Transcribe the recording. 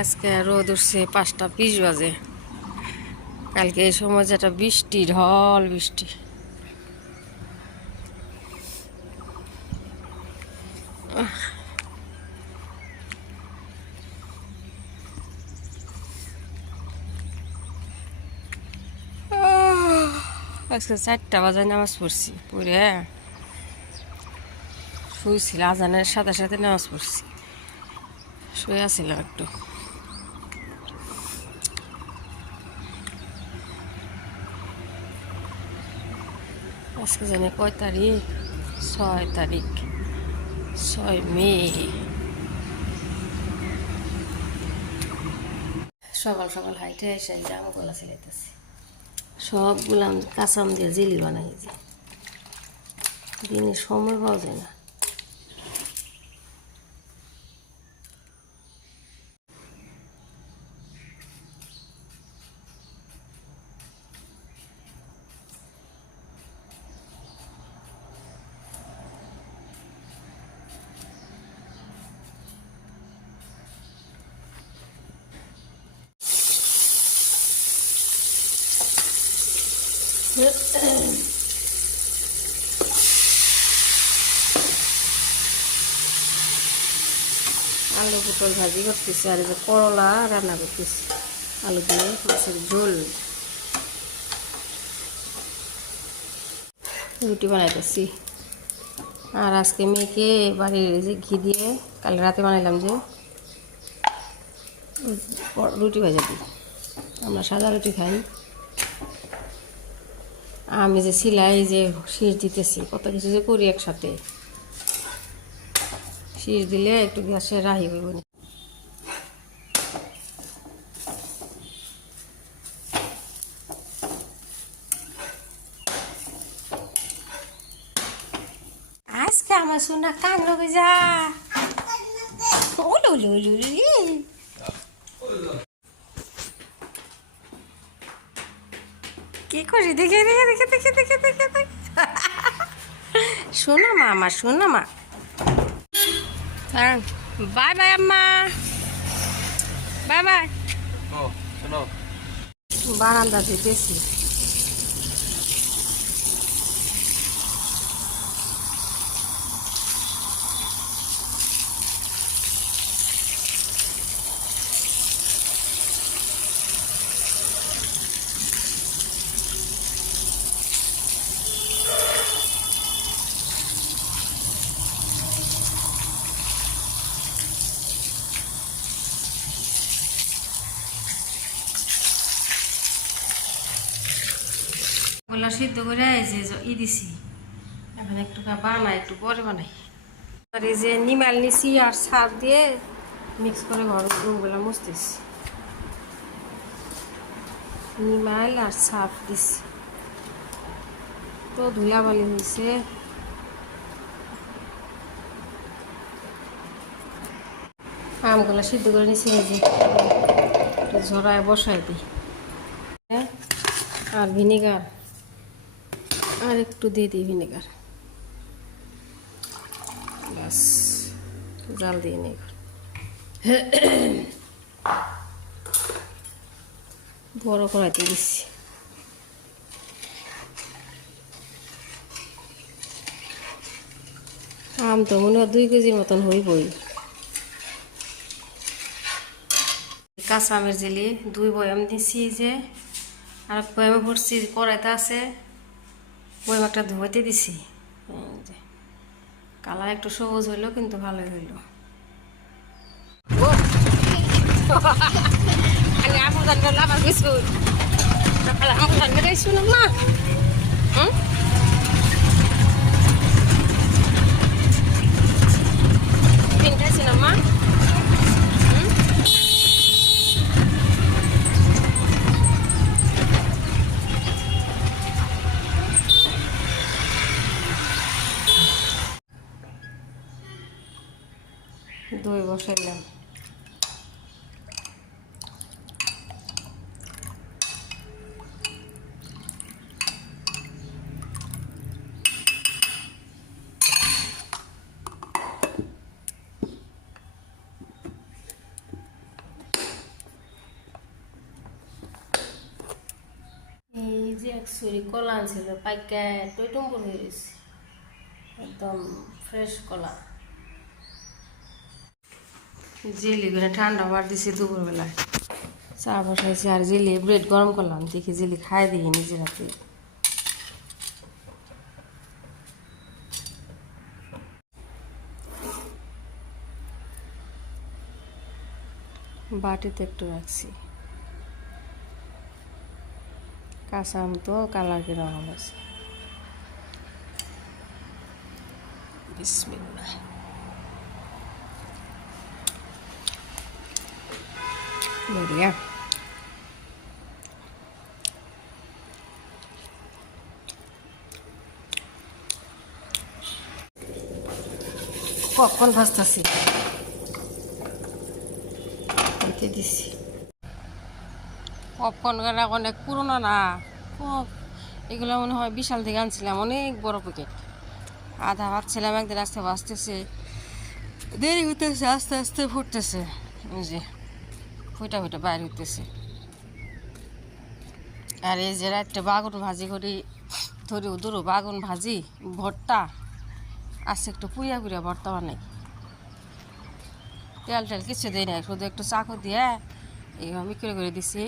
আজকে রোদ উঠছে 5:20 বাজে। কালকে এই সময় যেটা বৃষ্টি, ঢল বৃষ্টি। আজকে 4টা বাজায় নামাজ পড়ছি, পড়ে শুয়েছিল। আজানের সাথে সাথে নামাজ পড়ছি, শুয়ে আসছিলাম একটু। আজকে জানি কয় তারিখ? 6 তারিখ, 6 মে। সকাল সকাল হাইটে এসে জামা গলা ছিলাইতেছি। সবগুলো কাঁচাম দিয়ে জেলি বানাই, যে দিনের সময় পাওয়া যায় না। আলু পটল ভাজি করতেছি, আর এই যে করলা রান্না করতেছি আলু দিয়ে, মাছের ঝোল। রুটি বানাইতেছি। আর আজকে মেয়েকে বাড়ির যে ঘি দিয়ে কাল রাতে বানাইলাম, যে রুটি ভাজা দিই। আমরা সাদা রুটি খাই। আমি যে সিলাই যে শীষ দিতেছি, কত কিছু যে করি একসাথে। শীষ দিলে একটু গ্যাসে রাহি হইব না। আজকে আমার সোনা কান লগে যা কি করি? দেখে দেখে দেখে দেখে দেখে দেখে দেখে শোনা মা, আমার শোনা মা। বাই বাই আম্মা, বাই বাই। বারান্দা দিতেছি। ওগুলো সিদ্ধ করে যে দিছি, এখন একটু বানাই, একটু পরে বানাই। আর এই যে নিমাল নিছি আর সার দিয়ে মিক্স করে ঘরগুলো মুছতেছি। নিমাল আর সার্ফ দিছি, তো ধুলাবালি হয়েছে। আমগুলো সিদ্ধ করে নিছি, এই যে ঝরায় বসাই দিই। আর ভিনেগার, আর একটু দিয়ে দিই ভিনেগার, বাস জাল দিয়ে নিই। বড় কড়াইতে দিচ্ছি। আম তো মনে হয় 2 কেজির মতন হইবই। কাঁচা আমের জেলি 2 বয়াম দিছি, যে আর বয়ামে ভরছি, কড়াইতে আছে। বয়াম একটা ধুইতে দিছি। কালার একটু সবুজ হইলো, কিন্তু ভালোই হইলো। আমার জানবে আমার কিছু আমার জানবে গাইছো না মা। পিনটাইছি না মা। দই বসাইলাম। যে এক ছুরি কলা আনছিল পাইকা টইটুম্বুর হয়ে গেছে একদম ফ্রেশ কলা জেলি করে ঠান্ডা হওয়ার দিছি দুপুরবেলায় চা বসাইছি আর জেলি ব্রেড গরম করলাম দেখি জেলি খাই দিই নিজের হাতে বাটিতে একটু রাখছি কাঁচা আম তো কালার কিরকম আছে বিসমিল্লাহ বঢ়িয়া পপকর্ন ভাজতেছি দিছি পপকর্ন অনেক পুরোনো না এগুলো মনে হয় বিশাল থেকে আনছিলাম অনেক বড় প্যাকেট আধা ভাবছিলাম একদিন আস্তে ভাজতেছে দেরি হইতেছে আস্তে আস্তে ফুটতেছে ওই যে ফুটা ফুটা বাইর হইতেছে আর এই যে রাত্রে বাগুন ভাজি করি ধরি ধরো বাগুন ভাজি ভর্তা আজকে একটু পুড়িয়া পুড়িয়া ভর্তা বানাই তেল টেল কিছু দিই না শুধু একটু চাকু দিয়ে এইভাবে করে দিছি